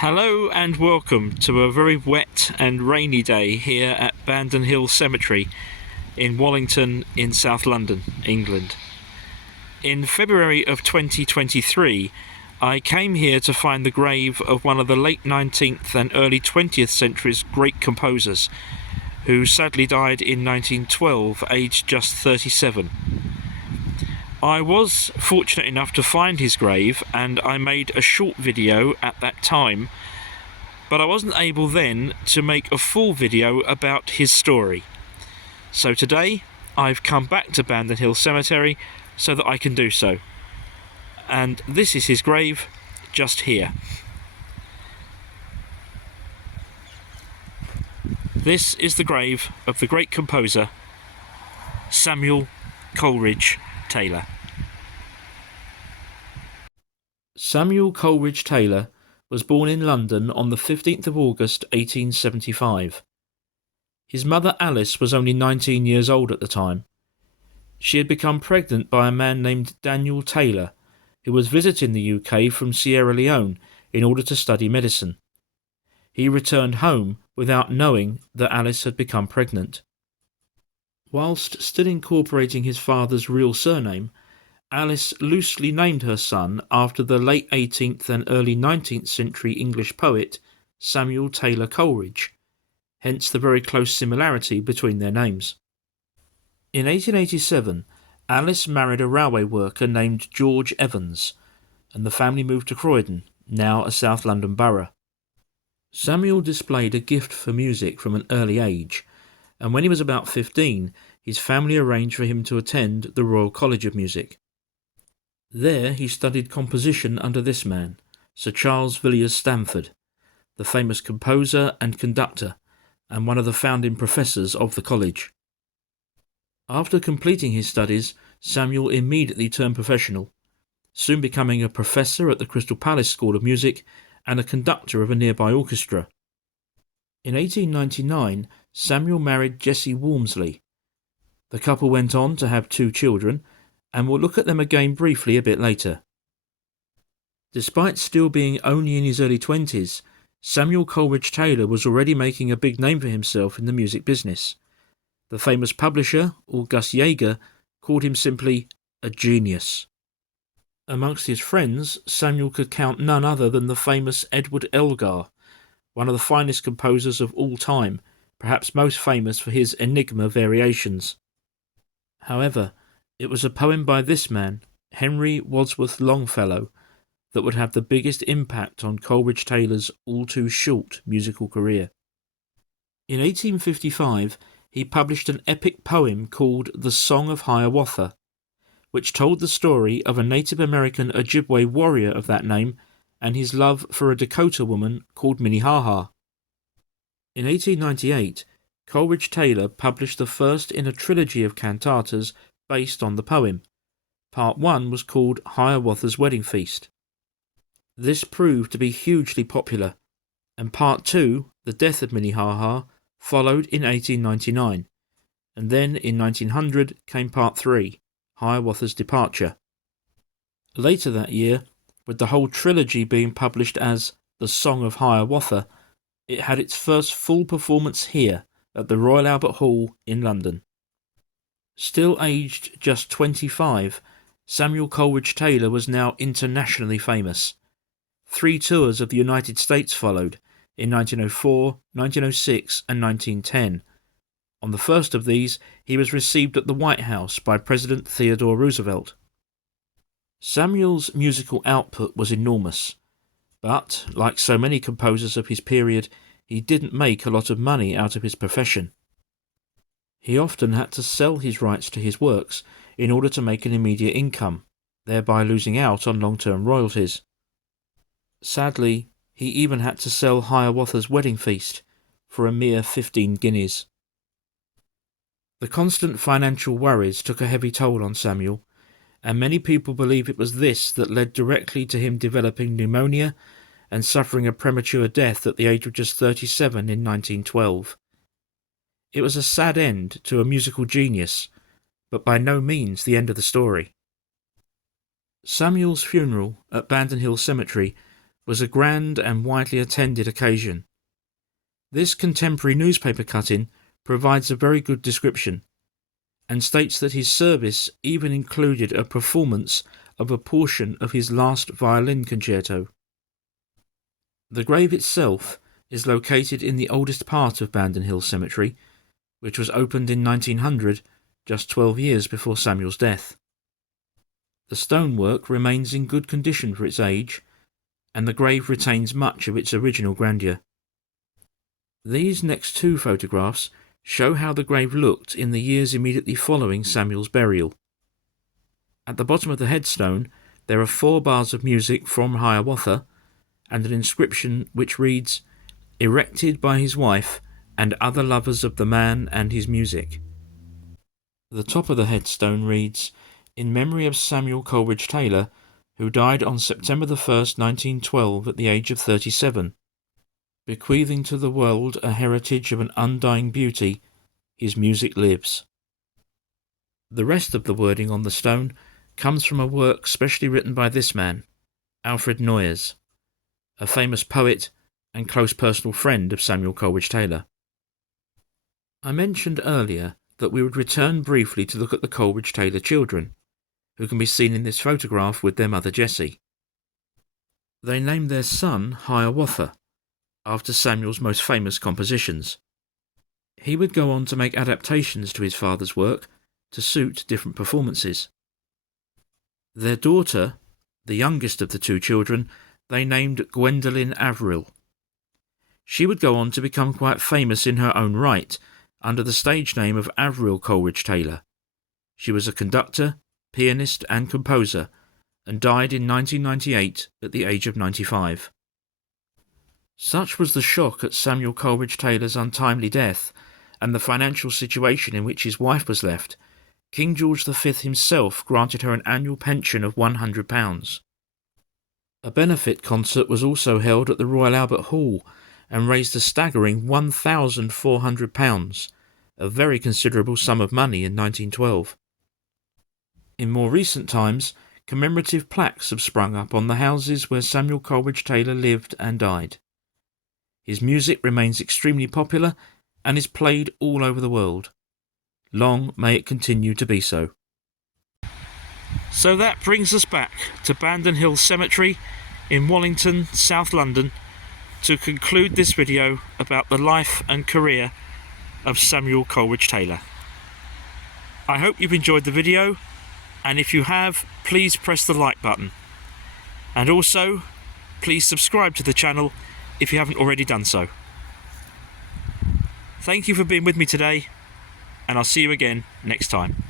Hello and welcome to a very wet and rainy day here at Bandon Hill Cemetery in Wallington in South London, England. In February of 2023, I came here to find the grave of one of the late 19th and early 20th century's great composers, who sadly died in 1912, aged just 37. I was fortunate enough to find his grave, and I made a short video at that time, but I wasn't able then to make a full video about his story. So today I've come back to Bandon Hill Cemetery so that I can do so. And this is his grave, just here. This is the grave of the great composer Samuel Coleridge-Taylor. Samuel Coleridge-Taylor was born in London on the 15th of August 1875. His mother Alice was only 19 years old at the time. She had become pregnant by a man named Daniel Taylor, who was visiting the UK from Sierra Leone in order to study medicine. He returned home without knowing that Alice had become pregnant. Whilst still incorporating his father's real surname, Alice loosely named her son after the late 18th and early 19th century English poet Samuel Taylor Coleridge, hence the very close similarity between their names. In 1887, Alice married a railway worker named George Evans, and the family moved to Croydon, now a South London borough. Samuel displayed a gift for music from an early age, and when he was about 15, his family arranged for him to attend the Royal College of Music. There he studied composition under this man, Sir Charles Villiers Stamford, the famous composer and conductor, and one of the founding professors of the college. After completing his studies, Samuel immediately turned professional, soon becoming a professor at the Crystal Palace School of Music and a conductor of a nearby orchestra. In 1899, Samuel married Jessie Walmsley. The couple went on to have 2 children, and we'll look at them again briefly a bit later. Despite still being only in his early 20s, Samuel Coleridge-Taylor was already making a big name for himself in the music business. The famous publisher, August Jaeger, called him simply a genius. Amongst his friends, Samuel could count none other than the famous Edward Elgar, one of the finest composers of all time, perhaps most famous for his Enigma variations. However, it was a poem by this man, Henry Wadsworth Longfellow, that would have the biggest impact on Coleridge-Taylor's all-too-short musical career. In 1855, he published an epic poem called The Song of Hiawatha, which told the story of a Native American Ojibwe warrior of that name and his love for a Dakota woman called Minnehaha. In 1898, Coleridge-Taylor published the first in a trilogy of cantatas based on the poem. Part 1 was called Hiawatha's Wedding Feast. This proved to be hugely popular, and Part 2, The Death of Minnehaha, followed in 1899, and then in 1900 came Part 3, Hiawatha's Departure. Later that year, with the whole trilogy being published as The Song of Hiawatha, it had its first full performance here at the Royal Albert Hall in London. Still aged just 25, Samuel Coleridge-Taylor was now internationally famous. 3 tours of the United States followed in 1904, 1906 and 1910. On the first of these, he was received at the White House by President Theodore Roosevelt. Samuel's musical output was enormous, but, like so many composers of his period, he didn't make a lot of money out of his profession. He often had to sell his rights to his works in order to make an immediate income, thereby losing out on long-term royalties. Sadly, he even had to sell Hiawatha's Wedding Feast for a mere 15 guineas. The constant financial worries took a heavy toll on Samuel, and many people believe it was this that led directly to him developing pneumonia and suffering a premature death at the age of just 37 in 1912. It was a sad end to a musical genius, but by no means the end of the story. Samuel's funeral at Bandon Hill Cemetery was a grand and widely attended occasion. This contemporary newspaper cutting provides a very good description, and states that his service even included a performance of a portion of his last violin concerto. The grave itself is located in the oldest part of Bandon Hill Cemetery, which was opened in 1900, just 12 years before Samuel's death. The stonework remains in good condition for its age, and the grave retains much of its original grandeur. These next two photographs show how the grave looked in the years immediately following Samuel's burial. At the bottom of the headstone there are 4 bars of music from Hiawatha and an inscription which reads, "Erected by his wife and other lovers of the man and his music." The top of the headstone reads, "In memory of Samuel Coleridge-Taylor, who died on September 1st, 1912 at the age of 37, bequeathing to the world a heritage of an undying beauty, his music lives." The rest of the wording on the stone comes from a work specially written by this man, Alfred Noyes, a famous poet and close personal friend of Samuel Coleridge-Taylor. I mentioned earlier that we would return briefly to look at the Coleridge-Taylor children, who can be seen in this photograph with their mother Jessie. They named their son Hiawatha, after Samuel's most famous compositions. He would go on to make adaptations to his father's work to suit different performances. Their daughter, the youngest of the 2 children, they named Gwendolen Averill. She would go on to become quite famous in her own right, under the stage name of Averill Coleridge-Taylor. She was a conductor, pianist and composer, and died in 1998 at the age of 95. Such was the shock at Samuel Coleridge-Taylor's untimely death and the financial situation in which his wife was left, King George V himself granted her an annual pension of £100. A benefit concert was also held at the Royal Albert Hall and raised a staggering £1,400, a very considerable sum of money in 1912. In more recent times, commemorative plaques have sprung up on the houses where Samuel Coleridge-Taylor lived and died. His music remains extremely popular and is played all over the world. Long may it continue to be so. So that brings us back to Bandon Hill Cemetery in Wallington, South London, to conclude this video about the life and career of Samuel Coleridge-Taylor. I hope you've enjoyed the video, and if you have, please press the like button. And also, please subscribe to the channel if you haven't already done so. Thank you for being with me today, and I'll see you again next time.